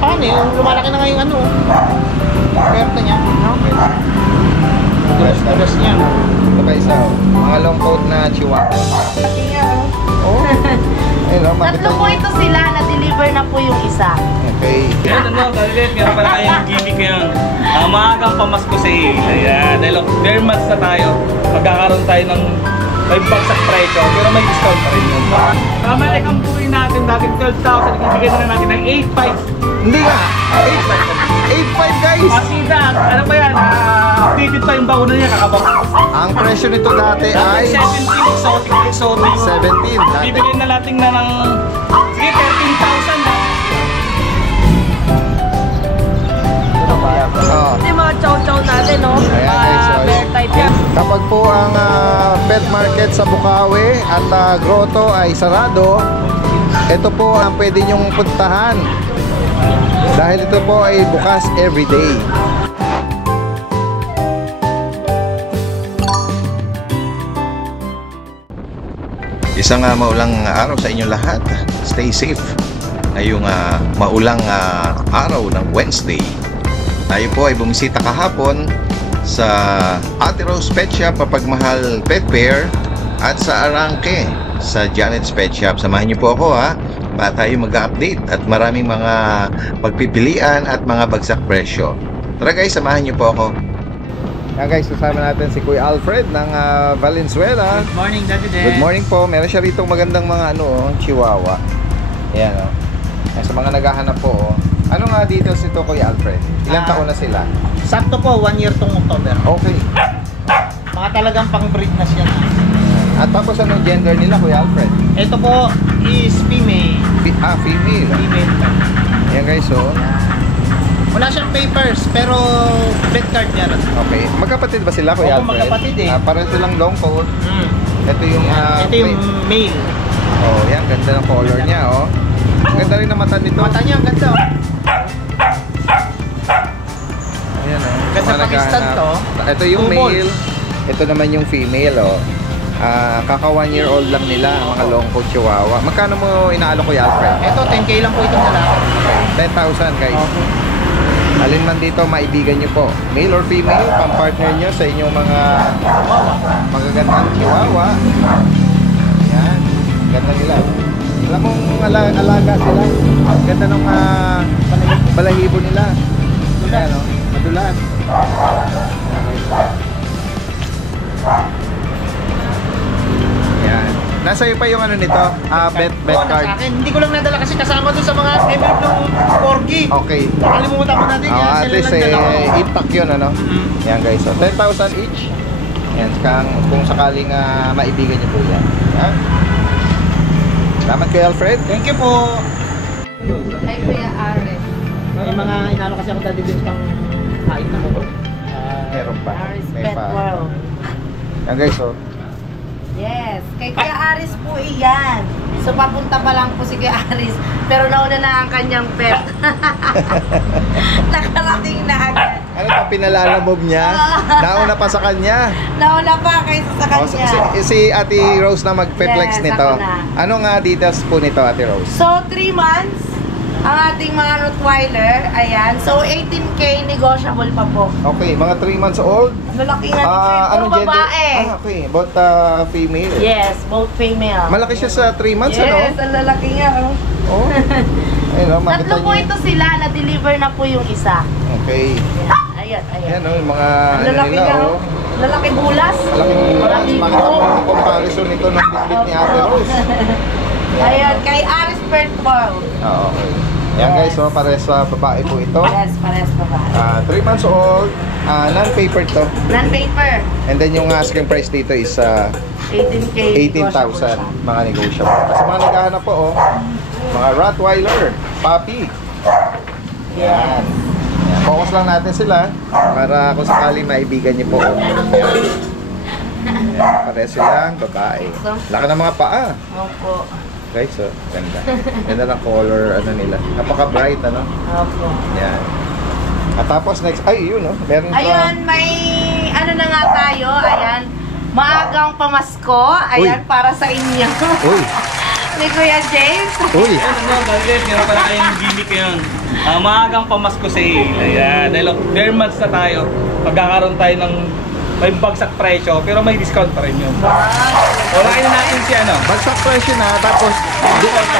Paano yung lumalaki na nga yung ano, pwerta niya. Okay. Dress niya. Ito pa isa, mga long coat na chihuahua. Laki nga, oh. Oh. Ayun, oh, makita Tatlo po niyo. ito sila, na-deliver na po yung isa. Okay. Yan, Kalilit, meron pala kayong gimmick ngayon. Maagang pamasko sa Ayan, dahil very much na tayo. Magkakaroon tayo ng may bagsak presyo, pero may discount pa rin yun. Kamalik ang buhay natin, dating 12,000, ibigay na natin ng 8,500. Hindi nga. 8.5 guys. Masida, ano ba yan? Updated pa yung bakuna niya, kakabang. Ang presyo nito dati ay 17, exotic. 17 dati. Bibigyan na natin na ng, sige, 13,000 na. Oh. Ito yung mga chow-chow natin, no? Ayan, guys, so, Bear type yan. kapag po ang pet market sa Bukawi at Grotto ay sarado, ito po ang pwede nyong puntahan. Dahil ito po ay bukas everyday. Isang maulang araw sa inyong lahat. Stay safe. Ngayong maulang araw ng Wednesday. Tayo po ay bumisita kahapon sa Ate Rose Pet Shop, Mapagmahal Pet Fair, at sa Arangke sa Janet's Pet Shop. Samahan niyo po ako para tayo mag-update at maraming mga pagpipilian at mga bagsak presyo. Tara guys, samahan niyo po ako. Yan guys, kasama natin si Kuya Alfred ng Valenzuela. Good morning, Daddy Den. Good morning po. Meron siya rito magandang mga chihuahua. Ayan Ayan, sa mga naghahanap po Ano nga details nito, Kuya Alfred? Ilang taon na sila? Sakto po, 1 year tong October. Okay. Mga talagang pang-breed na siya. At tapos anong gender nila, Kuya Alfred? Ito po is female. Female. Female. Ayan guys, Wala siyang papers, pero vet card niya rin. Okay. Magkapatid ba sila, Kuya Opo, Alfred? magkapatid Parang silang long coat. Ito yung ito yung male. Oh, yan. Ganda ng color niya, Ganda rin ng mata nito. Mata niya, ang ganda. Ayan, Ganda Mga Pakistan naghahanap. to. Ito yung Two male. balls. Ito naman yung female, kaka 1 year old lang nila, mga long coat chihuahua. Magkano mo inaalok, Kuya Alfred? Ito, 10K lang po itong lalaki. 10,000 guys. Alin man dito, maibigan nyo po. Male or female, pang-partner nyo sa inyong mga magagandang chihuahua. Yan. Ganda nila. Alam mong alaga sila. Ganda ng balahibo nila. Ayan, madulas. Yan. Nasa iyo pa yung nito? Bet card. Sa akin. Hindi ko lang nadala kasi kasama doon sa mga envelope ng Corgi. Okay. Nakalimutan ko natin yan. At least impact yun, Yan guys, 10,000 each. Yan, kung sakaling maibigan niyo po yan. Yan. Salamat kay Alfred. Thank you po. Ay, Kuya Ares. May mga inalo kasi ako dati din pang kain na mo. Meron pa. Ares May Pet pa. World. Yan guys, Yes, kay Kuya Aris po iyan. So papunta pa lang po si Kuya Aris, pero nauna na ang kanyang pet. Nakarating na agad. Ano pa pinalalamob niya? Nauna pa sa kanya. Nauna pa kaysa sa kanya. Si Ate Rose na magpe-flex Yes, nito. ako na. Ano nga details po nito, Ate Rose? So 3 months ang ating mga Rottweiler. Ayan. So 18K negotiable pa po. Okay, mga 3 months old. Malaki nga Anong puro gender? babae. Okay, both female. Yes, both female. Malaki siya sa 3 months, Yes, ang lalaki nga. Oh. Ayun, makita Tatlo po niyo. ito sila, na-deliver na po yung isa. Okay. Ayan, Ayan, ayan. yung mga Ang lalaki nila, nga, lalaki bulas. Malaking bulas. Malaking Makita mo bulas. yung comparison nito ng bitbit ni Ate Rose. Ayan, kay Aris Pet World. Okay. Yan guys, pares sa babae po ito. Yes, pares pa ba? 3 months old, non-papered to. Non-paper. And then yung asking price dito is 18K. 18,000, mga negotiable. Kasi mga naghahanap po, mga Rottweiler, puppy. Yan. Focus lang natin sila para kung sakali maibigan niyo po. Yan. Pares silang babae. Laki ng mga paa. Opo. Guys, ganda. Ganda ng color, nila. Napaka-bright, Opo. Yan. At tapos next, yun, meron pa. Ayun, may ano na nga tayo. Ayan. Maagang pamasko. Ayan, Uy. para sa inyo. Uy, ni Kuya James. Uy, Ano, Dalden, meron pala kayong gimmick ngayon. Maagang pamasko sale. Ayan, dahil bare months na tayo. Magkakaroon tayo ng may bagsak presyo, pero may discount pa rin yun. Unahin na natin si ano, bagsak presyo na, tapos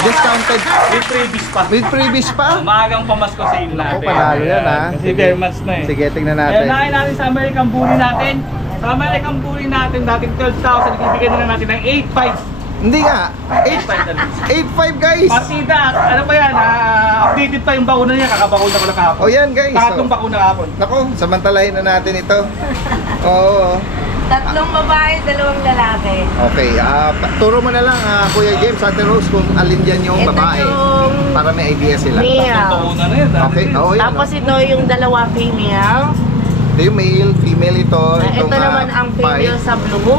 discounted with freebies pa. with freebies pa. Maagang pamasko sale natin. Ako, panalo yan, ha? Kasi bare months na eh. Sige, tingnan Ayan, natin. unahin natin sa American Bully natin. Sa American Bully natin, dating 12,000, ibibigyan na natin ng 8,500. Hindi nga, 8,500 na lang. 8.5 guys. Partida, ano pa yan, updated pa yung bakuna niya, kakabakuna ko na kahapon. O yan guys. Tatlong bakuna kahapon. Nako, samantalahin na natin ito. Oo. Tatlong babae, dalawang lalaki. Okay, turo mo na lang Kuya James, Ate Rose, kung alin dyan yung Ito babae. yung Para may idea sila. male. Bakuna na yan. Okay, oo yan. Tapos ito yung dalawa female. Ito yung male, female ito. Ito Itong, naman ang female five. sa blue. Ito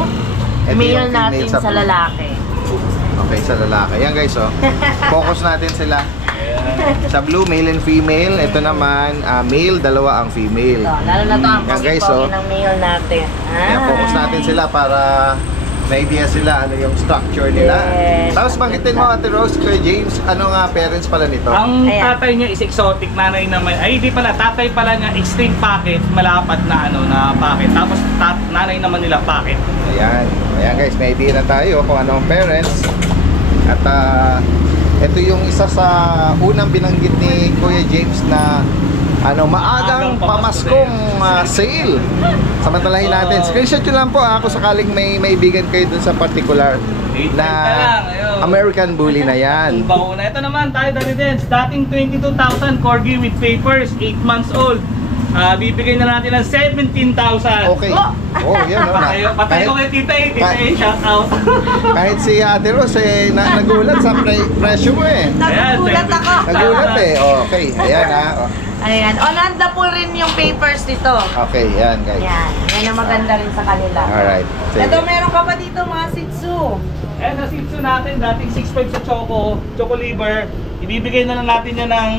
Male yung female natin sa sa blue. lalaki. Okay, sa lalaki. Yan guys, oh. Focus natin sila. Sa blue, male and female. Ito naman, male, dalawa ang female. So, lalo na to ang Yan, guys, pogi-pogi oh. ng male natin. Yan, focus natin sila para may idea sila ano yung structure nila. Yes. Tapos banggitin mo, Ate Rose, Kuya James, ano nga parents pala nito? Ang Ayan. tatay niya is exotic, nanay naman, ay di pala, tatay pala niya extreme packet, malapat na ano na packet. Tapos nanay naman nila packet. Ayan. Ayan guys, may idea na tayo kung ano ang parents. At ito yung isa sa unang binanggit ni Kuya James na maagang pamaskong sale. Samantalahin natin. Screenshot nyo lang po kung sakaling may maibigan kayo dun sa particular na American Bully na yan. Ang bakuna. Ito naman tayo dali din. Dating 22,000 corgi with papers, 8 months old. Bibigay na natin ng 17,000. Okay. Oh, yan o. Patay ko kay Tita A. Tita A, shout out. Kahit si Ate Rose nagulat sa presyo mo eh. Nagulat ako. Nagulat eh. Okay. Ayan ha. Ayan. O, nanda po rin yung papers dito. Okay, yan guys. Yan. Yan ang maganda rin sa kanila. Alright. Sige. Ito, meron ka pa dito mga Shih Tzu. Eh, sa Shih Tzu natin, dating 6,500 sa Choco Liver. Ibibigay na lang natin yan ng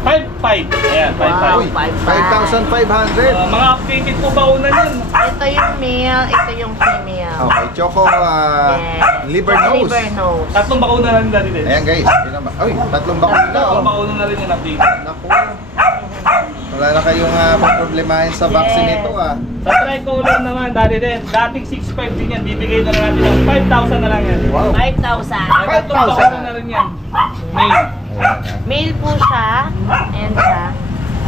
5,500. Ayan, 5,500. Wow. Uy, 5,500. Mga updated po bauna yan. Ito yung male, ito yung female. Okay, Choco Yes. liver nose. Liver nose. Tatlong bakuna na rin dati din. Ayan guys. Yun naman. Uy, tatlong bakuna. Tatlong Oh. bakuna na rin yung update. Naku. Wala na kayong problemahin sa vaccine Yes. nito Sa tricolor naman, dati din. Dating 6,500 din yan. Bibigay na lang natin ng 5,000 na lang yan. Wow. 5,000. Ay, tatlong 5,000. bakuna na rin yan. Main. Ayan. Male po siya. And siya.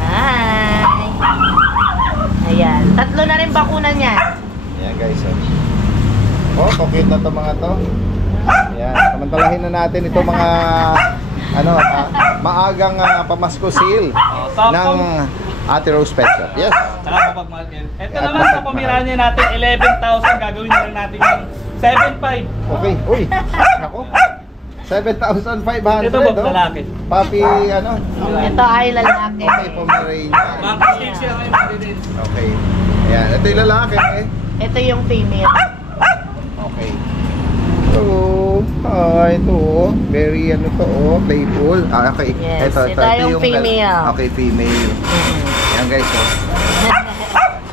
Hi. Ayan. Tatlo na rin bakuna niya. Ayan guys. Oh, cute na to mga to. Ayan. Samantalahin na natin ito mga maagang pamasko sale ng Ate Rose Pet Shop. Yes. Saka mapagmahal yan. Ito naman sa Pomeranian natin, 11,000. Gagawin na lang natin yung 7,500. Okay. Uy. Nako. 7,500. Ito ba lalaki? Papi, Ito ay lalaki. Okay, Pomeranian. Mga kisig siya kayo mga din. Okay. Ayan. Ito yung lalaki eh. Ito yung female. Okay. Ito. Very playful. Okay. Yes, Ito ito yung female. Okay, female. Ayan guys,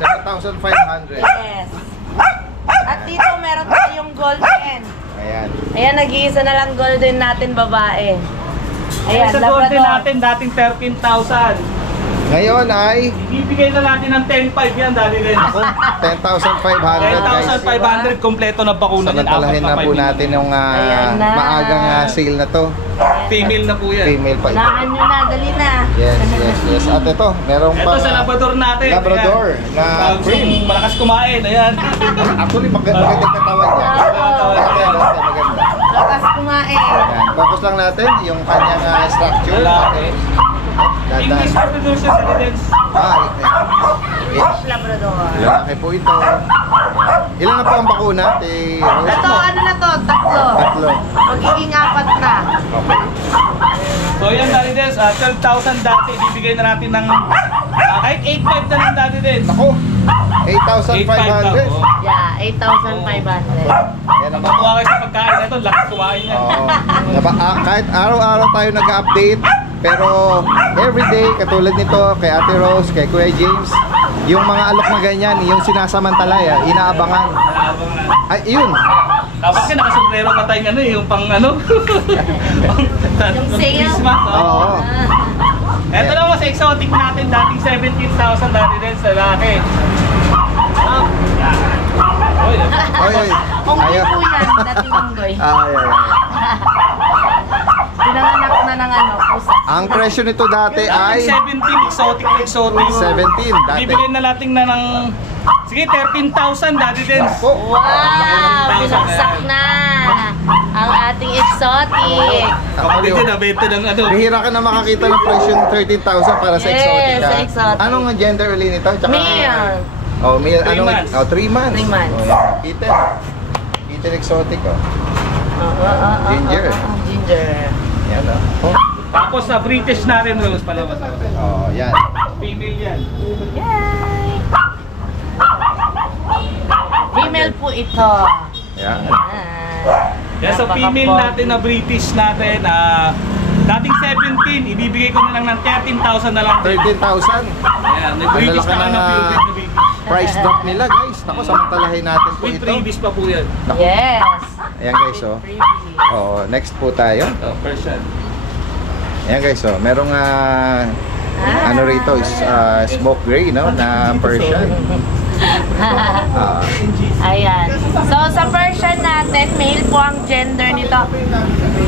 7,500. Yes. At dito meron tayong golden. Ayan. Ayan, nag-iisa na lang golden natin babae. Ayan, Sa golden Labrador. natin, dating 13,000. Ngayon ay Ibibigay na natin ng 10,500 yan dali din. 10,500 guys. 10,500 kompleto na bakuna din. Samantalahin na po natin yung Ayan na. maagang sale na to. Female na po yan. Female pa ito. Naan nyo na, dali na. Yes. At ito, merong Ito sa Labrador natin. Labrador Ayan. na Pag cream. malakas kumain, ayan. Actually, magandang katawan niya. Maganda. Lakas kumain. Ayan. Focus lang natin yung kanyang structure. Lalaki. English Dadan. producer sa Redens. English Labrador. Lalaki po ito. Ilan na po ang bakuna? Rose? Ito, ano na to? Tatlo. Tatlo. Magiging 4 na. Okay. So yan dali din, 12,000 dati, ibibigay na natin ng kahit 8,500 na lang dati din. Ako, 8,500. Oh. Yeah, 8,500. Yan naman. Makuha kayo sa pagkain na ito, lakas kumain yan. Oo. Kahit araw-araw tayo nag-update, pero everyday, katulad nito, kay Ate Rose, kay Kuya James, yung mga alok na ganyan, yung sinasamantala, inaabangan. Naabangan. Ay, yun. Dapat ka nakasombrero ka tayong ano, yung pang ano. Yung sale. Christmas, oh. Oo. Ito naman sa exotic natin, dating 17,000 dati din sa laki. Oy, Oy. Unggoy Ayaw. po yan, dating unggoy. Ay. Pinanganak na ng ano, pusa. Ang presyo nito dati ay dating 17, exotic. 17 dati. Bibigyan na natin na ng, sige, 13,000 dati din. Po. Wow! Pinaksak na ang ating exotic. Kapatid ko nabenta ng ano. Bihira ka na makakita ng presyo ng 13,000 para sa Yes, exotic. sa exotic. Anong gender ulit nito? Tsaka, Male. Oh, male. 3 Anong? months. Oh, 3 months. 3 months. Oh, yan. Kitten. Kitten exotic, oh. Ginger. Ginger. Yan, oh. Tapos sa British natin rules pala. Oh, yan. Female yan. Yay! Female po ito. Yan. Yan, so female natin na British natin, dating 17, ibibigay ko na lang ng 13,000 na lang. 13,000. Ayan, may British Ang lalaki na ng, ng pure na British. Price drop nila, guys. Ako, samantalahin natin po With ito. freebies pa po yan. Yes. Ayan, guys, oh. Freebie. Oo, next po tayo. Oh, Persian. Ayan, guys, oh. Merong ano rito is smoke gray, no? Na Persian. Ayan. So, sa Persian natin, male po ang gender nito.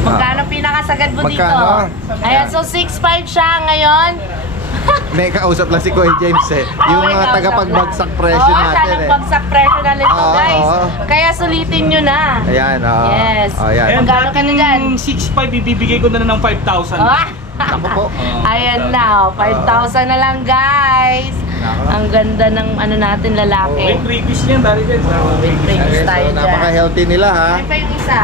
Magkano pinakasagad mo dito? Magkano? Ayan, so 6'5 siya ngayon. May kausap lang si Kuya James eh. Yung Okay, kausap tagapagbagsak lang. presyo Oo, natin siya eh. nagbagsak presyo na nito, Oo, guys. oo. Kaya sulitin nyo na. Ayan, oh. Yes. Oh, ayan. And Magkano ka na dyan? 6'5", ibibigay ko na ng 5,000. Ah! Ako po. Ayan na, 5,000 na lang, guys. Ang ganda ng ano natin, May lalaki. freebies niyan, dali din. With previous Okay, tayo so dyan. napaka-healthy nila ha. Ay pa yung isa.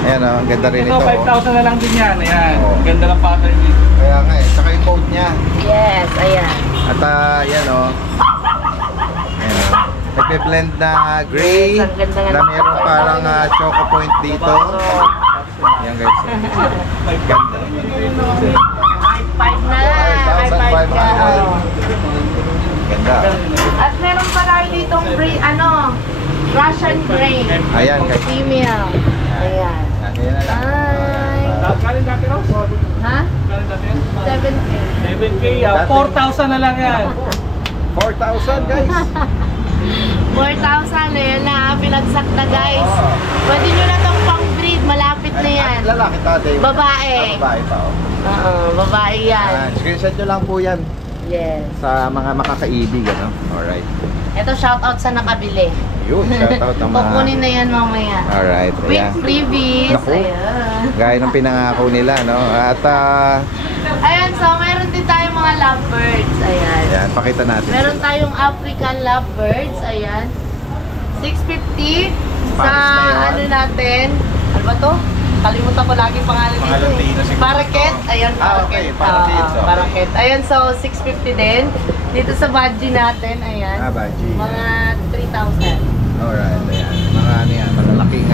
Ayan oh, ang ganda rin Ito, ito. 5,000 na lang din yan. Ayan, Oo. ganda ng pattern niya. Kaya nga eh, saka yung coat niya. Yes, ayan. At ayan oh. Ayan oh. Nagbe-blend na gray Yes, ang ganda nga na ng- meron parang choco point dito. Ayan guys. Ganda. 5 na. High five ka. 5,500. Oh. Ganda. At meron pa tayo ditong Russian Grey. Ayan guys. Female. Ayan. Ayan na lang. Ay. Kaling dati raw? Ha? Kaling dati yan? 7K. 7K, 4,000 na lang yan. 4,000 guys. 4,000 na yun na. Pinagsak na, guys. Pwede nyo na itong pang-breed. Malapit na yan. Lalaki tate. Babae. Babae pa oh. Oo, babae yan. Screenshot nyo lang po yan Yes. sa mga makakaibig ano. Alright. Ito, shoutout sa nakabili. Yun, shoutout ang mga... Kukunin na yan mamaya. Alright, With ayan. freebies. Naku. Ayan. Gaya ng pinangako nila, no? At, Ayan, so meron din tayong mga lovebirds. Ayan. ayan, pakita natin. Meron tayong African lovebirds. Ayan. 650 sa Paris na yun. ano natin. Ano ba to? Kalimutan ko lagi pangalan Pangalan nito Dino eh. siguro. Paraket. Ayan, Okay, paraket. paraket. Oo, paraket. Ayan, so 650 din. Dito sa budgie natin, ayan. Baji. Mga 3,000. Alright, ayan. Mga ano yan, malalaking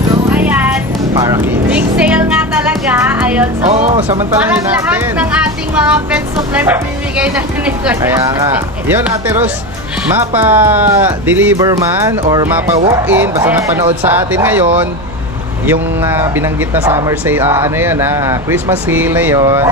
So, ayan. parakeets. Big sale nga talaga. Ayun. So, Oo, samantalahin parang lahat natin. ng ating mga pet supply pamimigay na nito. Kaya nga. Yun, Ate Rose, mapa-deliver man or mapa-walk-in, basta napanood sa atin ngayon, yung binanggit na summer sale, ano yun, Christmas sale na yun,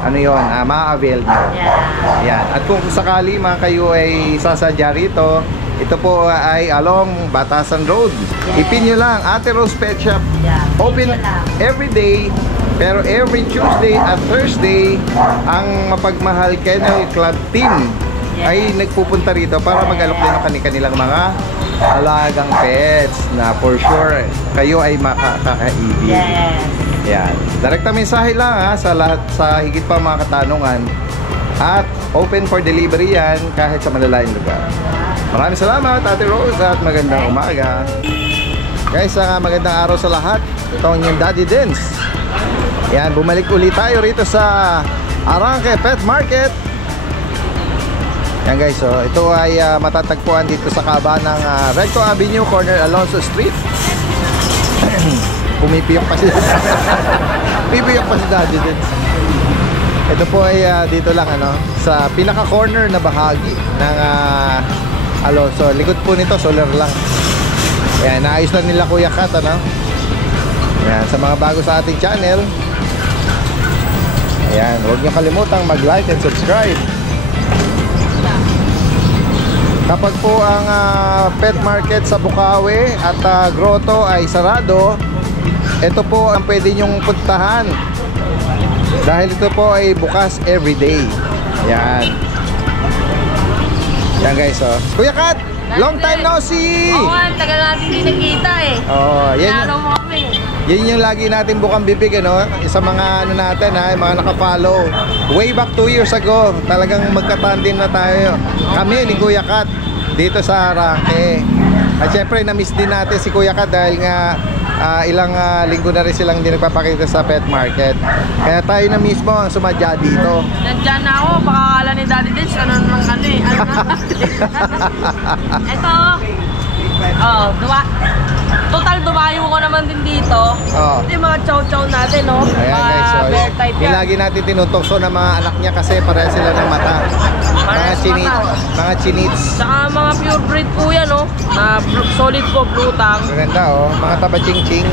ano yun, ma-avail nyo. Yeah. Yan. At kung sakali mga kayo ay sasadya rito, ito po ay along Batasan Road. Yes. Ipin nyo lang, Ate Rose Pet Shop. Yeah. Open Yun lang. every day, pero every Tuesday at Thursday, ang mapagmahal Kennel Club team ay nagpupunta rito para mag-alok din ng kanilang mga alagang pets na for sure kayo ay makakaibig. Yes. Yan. Direkta mensahe lang sa lahat, sa higit pa mga katanungan. At open for delivery yan kahit sa malalayong lugar. Maraming salamat Ate Rose at magandang umaga. Guys, magandang araw sa lahat. Ito ang yung Daddy Dens. Yan, bumalik ulit tayo rito sa Arranque Pet Market. Yan guys, so ito ay matatagpuan dito sa kaba ng Recto Avenue, corner Alonso Street. Pumipiyok pa si Pipiyok pa si Daddy Dens. Ito po ay dito lang sa pinaka-corner na bahagi ng Alonso. Likod po nito, solar lang. Ayan, naayos na nila Kuya Kat, ano? Ayan, sa mga bago sa ating channel, ayan, huwag niyo kalimutang mag-like and subscribe. Kapag po ang pet market sa Bukawi at Grotto ay sarado, ito po ang pwede nyong puntahan dahil ito po ay bukas everyday. Yan. Yan guys, oh. Kuya Kat, long time no see! Oo, tagal natin hindi nakita eh. Oh, yan. Nalo mo kami. Yan yung lagi natin bukang bibig, ano? Sa mga ano natin, ha? Mga nakafollow. Way back 2 years ago, talagang magkatandem na tayo. Kami ni Kuya Kat dito sa Arangke. At syempre, na-miss din natin si Kuya Kat dahil nga ilang linggo na rin silang hindi nagpapakita sa pet market. Kaya tayo na mismo ang sumadya dito. Nandiyan na ako, baka akala ni Daddy Dins, ano nang ano eh. Ano na? Ito, total dumayo ko naman din dito. Ito yung mga chow-chow natin, no? Ayan Mga guys, so, bear type yung yan. lagi natin tinutokso ng mga anak niya kasi pareha sila ng mata. Mga Parehas chinits. mata. Mga chinits. Saka mga pure breed po yan, no? Solid po, blue tang. Maganda, oh. Mga tabaching-ching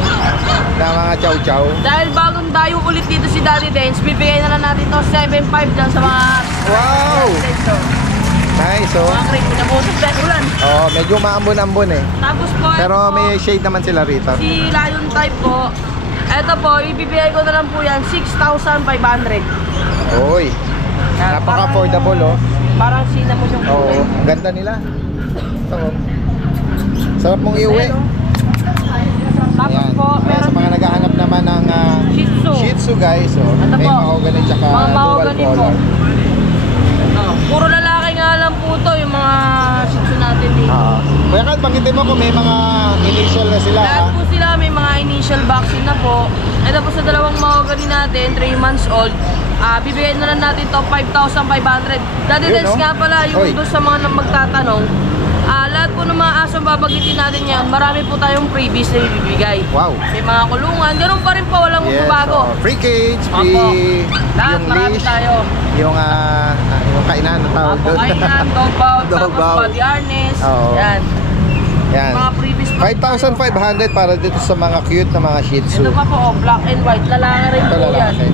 na mga chow-chow. Dahil bagong dayo ulit dito si Daddy Dens, bibigay na lang natin to 7.5 dyan sa mga... Wow! Nice, oh. Mga crate, pinabusog sa ulan. Oh, medyo maambon-ambon eh. Tapos po, Pero ito po, may shade naman sila rito. si Lion type po, ito po, ibibigay ko na lang po yan, 6,500. Oy, napaka-affordable, oh. Parang cinnamon yung Oo, kulay. ang ganda nila. Ito, oh. Sarap mong iuwi. Ayan, oh. Tapos Ayan. po, Ayan, sa meron mga naghahanap naman ng Shih Tzu. Shih Tzu guys, oh. Ito May po. mahogany tsaka Mga dual mahogany po. color. Puro lalaki nga lang po to, yung mga Shih Tzu natin dito. Kuya Kat, banggitin mo kung may mga initial na sila, Lahat ha? po sila may mga initial vaccine na po. Ito po sa dalawang mahogany natin, 3 months old. Bibigyan na lang natin to 5,500. Daddy Yun, Dens no? nga pala, yung Oy. doon sa mga magtatanong, lahat po ng mga asong babagitin natin yan, marami po tayong freebies na ibibigay. Wow. May mga kulungan, ganun pa rin po, walang magbabago. oh. Free cage, Opo. free Lahat, yung marami leash, tayo. yung kainan na tawag Apo, doon. kainan, dog bow, Dog tapos bow. body harness. Oo. Yan. Yan. Mga freebies pa. 5,500 para dito sa mga cute na mga Shih Tzu. Ito pa po, black and white. Lalaki rin Ito po yan. lalaki.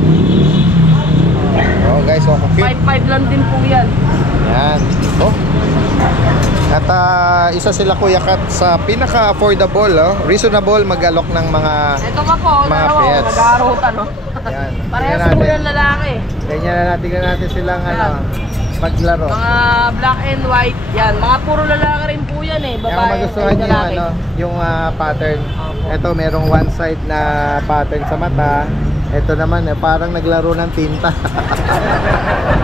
Oh guys, oh cute. 5.5 lang din po yan. Yan. Oh. At isa sila Kuya Kat sa pinaka-affordable, oh, reasonable mag-alok ng mga Ito pa po, Mga dalawa, pets. nag-aarutan, no? yan. Parehas Tingnan po natin. yan lalaki. Tingnan natin silang Yan. maglaro. Mga black and white, yan. Mga puro lalaki rin po yan eh. Yung Babae magustuhan and niyo lalaki. yung pattern. Opo. Ito merong one side na pattern sa mata. Ito naman parang naglaro ng tinta.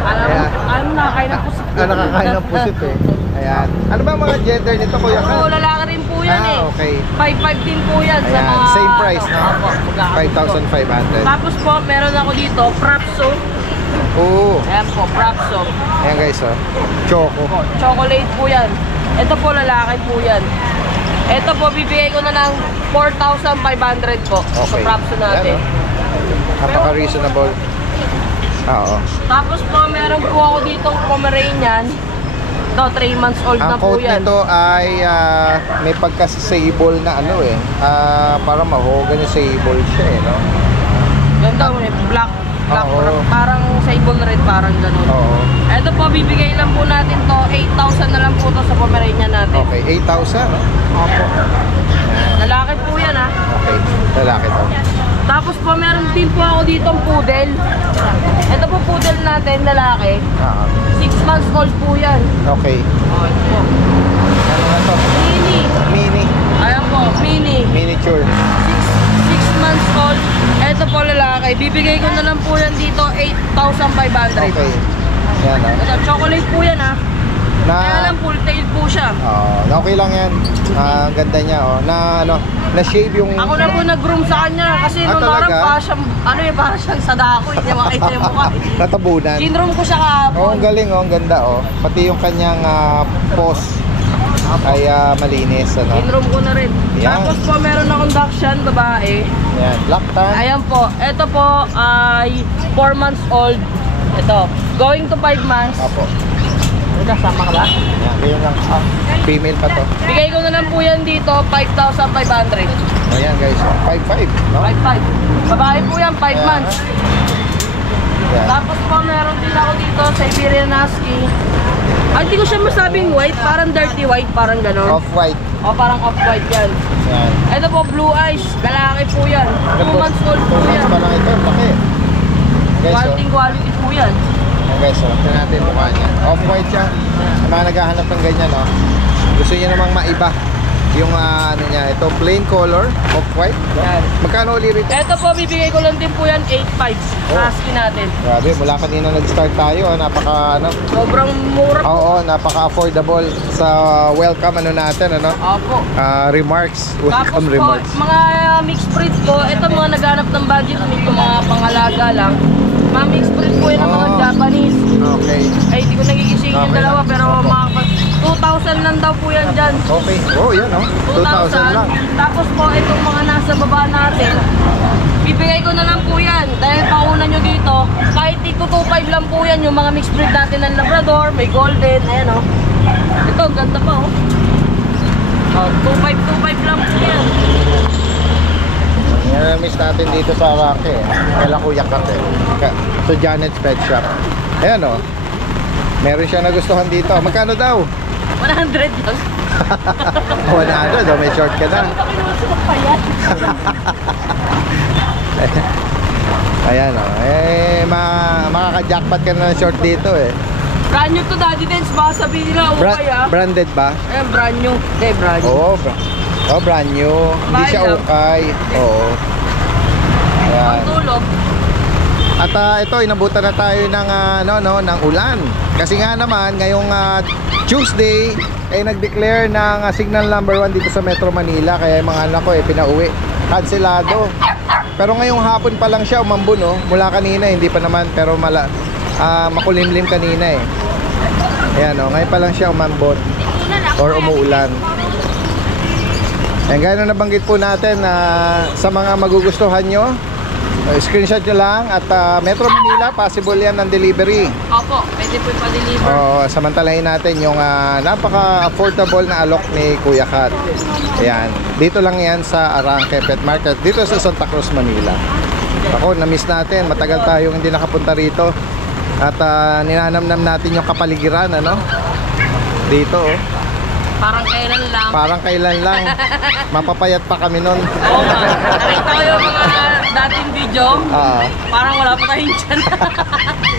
Alam mo, nakakain ng pusit. Nakakain ng pusit eh. Ayan. Ano ba mga gender nito Kuya Kat? Oo, lalaki rin po yan eh. Okay. 5.5 din po yan sa Ayan, mga... same price, no? Opo, magkakapit po. 5,500. Tapos po, meron ako dito, Frapso. Oo. Ayan po, Frapso. Ayan guys, oh. Choco. Chocolate po yan. Ito po, lalaki po yan. Ito po, bibigay ko na ng 4,500 po sa Okay. Frapso natin. Yan, napaka-reasonable. Oo. Tapos po, meron po ako ditong Pomeranian. Ito, 3 months old na Ang po coat yan. nito ay may pagka-sable na ano eh. Para mahogany sable siya eh, no? Ganda, may black, Oo. parang sable red, parang ganun. Oo. Ito po, bibigay lang po natin to, 8,000 na lang po to sa Pomeranian natin. Okay, 8,000, no? Opo. Lalaki po yan ha. Okay, lalaki to. Tapos po, meron din po ako ditong poodle. Ito po poodle natin, lalaki. 6 months old po yan. Okay. Oh, ito po. Ano na to? Mini. Mini. Ayan po, mini. Miniature. 6 months old. Ito po lalaki. Bibigay ko na lang po yan dito, 8,500. Okay. Yan, oh. Ito, chocolate po yan ha. Kaya Na, lang full tail po siya. okay lang yan. Ang ganda niya, oh. Na-shave yung... Ako na po nag-groom sa kanya kasi nung talaga? nakarang pa siyang, para siyang sadako, hindi niya makita yung mukha. Natabunan. Sinroom ko siya kahapon. Oh, ang galing, oh. Ang ganda, oh. Pati yung kanyang pose ay malinis, ano? Sinroom ko na rin. Yan. Tapos po meron akong Dachshund babae. Yan, black tan. Ayan po. Ito po ay 4 months old. Ito. Going to 5 months. Apo. Kasama ka ba? Yan, ganyan lang. Female pa to. Bigay ko na lang po yan dito, 5,500. Ayan guys, 5'5", no? 5,500. Babae po yan, 5 Ayan. months. Yan. Tapos po meron din ako dito, Siberian Husky. Ay, hindi ko siya masabing white, parang dirty white, parang gano'n. Off-white. O, parang off-white yan. Yan. Ito po, blue eyes, lalaki po yan. 2 months old po 2 months yan. pa lang ito, laki. Guys, Quality po yan. guys, tingnan natin yung mukha niya. Off-white siya. Sa mga naghahanap ng ganyan, no? Gusto niya namang maiba. Yung ano niya, ito plain color, off-white. Yan. Magkano ulit rito? Ito po, bibigay ko lang din po yan, 8,500. Husky natin. Grabe, mula kanina nag-start tayo, napaka ano. Sobrang mura po. Oo, napaka-affordable sa welcome ano natin, ano? Opo. Remarks, Tapos welcome po, remarks. mga mixed breed po, ito mga naghanap ng budget, ito mga pangalaga lang. Mga mixed breed po yan ng mga Oh. Japanese. Okay. Ay, hindi ko nagigising yung Okay dalawa, lang. pero mga 2,000 lang daw po yan dyan. Okay. Oh, yan, no? 2,000 lang. Tapos po, itong mga nasa baba natin, bibigay ko na lang po yan. Dahil pauna nyo dito, kahit ito 2,500 lang po yan, yung mga mixed breed natin ng Labrador, may Golden, ayan o. Ito, ganda pa o. 2,500 lang po yan. Yan ang miss natin dito sa Arake. Kaya Kuya Kat eh. Sa Janet's Pet Shop. Ayan o. Meron siya nagustuhan dito. Magkano daw? 100 lang. 100 daw. May short ka na. Ayan o. Makaka-jackpot ka na ng short dito eh. Brand new to Daddy Dance, baka sabihin nila ukay ah. Branded ba? Ayan, brand new. Hindi, brand new. Oo. Brand new. Hindi siya Bahay lang. ukay. Oo. Ayan. Ang tulog. At ito, inabutan na tayo ng ng ulan. Kasi nga naman ngayong Tuesday ay nag-declare ng signal number 1 dito sa Metro Manila, kaya yung mga anak ko pinauwi. Kanselado. Pero ngayong hapon pa lang siya umambon, no? Mula kanina hindi pa naman, pero makulimlim kanina eh. Ayan, no? Ngayon pa lang siya umambon or umuulan. Ayan, gaya na nabanggit po natin sa mga magugustuhan nyo, screenshot nyo lang at Metro Manila, possible yan ng delivery. Opo, pwede po ipa-deliver. Samantalahin natin yung napaka-affordable na alok ni Kuya Kat. Ayan, dito lang yan sa Arangke Pet Market, dito sa Santa Cruz, Manila. Ako, na-miss natin, matagal tayong hindi nakapunta rito. At ninanamnam natin yung kapaligiran, ano? Dito, oh. Parang kailan lang. Parang kailan lang. Mapapayat pa kami nun. Oo nga. Nakita ko yung mga dating video. Parang wala pa tayong dyan.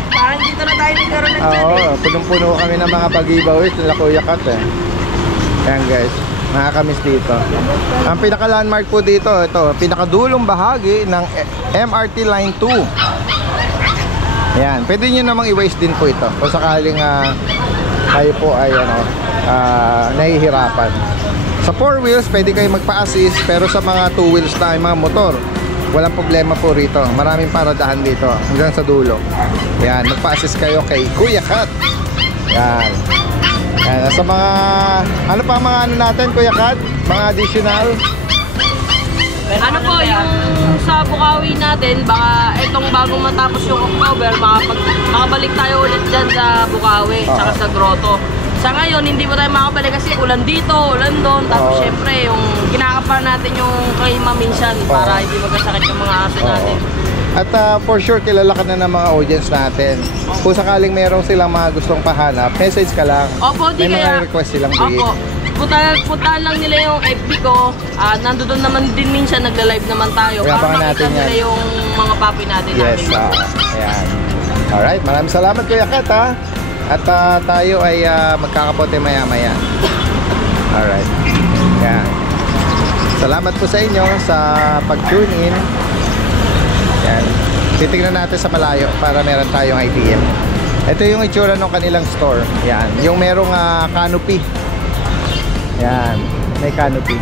Parang dito na tayo nagkaroon ng dyan Oo, punong-puno kami ng mga bagibawis nila Kuya Kat eh. Ayan guys, nakakamiss dito. Ang pinaka-landmark po dito, ito, pinakadulong bahagi ng MRT Line 2. Ayan, pwede nyo namang i-waste din po ito kung sakaling kayo po ay nahihirapan. Sa 4 wheels, pwede kayo magpa-assist, pero sa mga 2 wheels na mga motor, walang problema po rito. Maraming paradahan dito hanggang sa dulo. Ayan, magpa-assist kayo kay Kuya Kat. Ayan. Ayan, sa mga ano pa mga ano natin Kuya Kat? Mga additional. Ano po, yung sa Bukawi natin, baka itong bagong matapos yung October, makabalik tayo ulit dyan sa Bukawi, saka sa Grotto. Sa ngayon, hindi pa tayo makabalik kasi ulan dito, ulan doon. Tapos syempre, yung kinakapa natin yung klima minsan para hindi magkasakit yung mga aso natin. At for sure, kilala ka na ng mga audience natin. Kung sakaling meron silang mga gustong pahanap, message ka lang. Opo, di may kaya. mga request silang bigay. Opo. Puntahan lang nila yung FB ko. Nandoon naman din minsan, nagla-live naman tayo. Kaya Para abangan makita natin nila yan. yung mga papi natin. Yes, namin. ayan. Alright, maraming salamat Kuya Kat ha. At tayo ay magkakapote maya-maya. Alright. Ayan. Salamat po sa inyo sa pag-tune in. Ayan. Titignan natin sa malayo para meron tayong idea. Ito yung itsura ng kanilang store. Ayan. Yung merong canopy. Ayan. May canopy.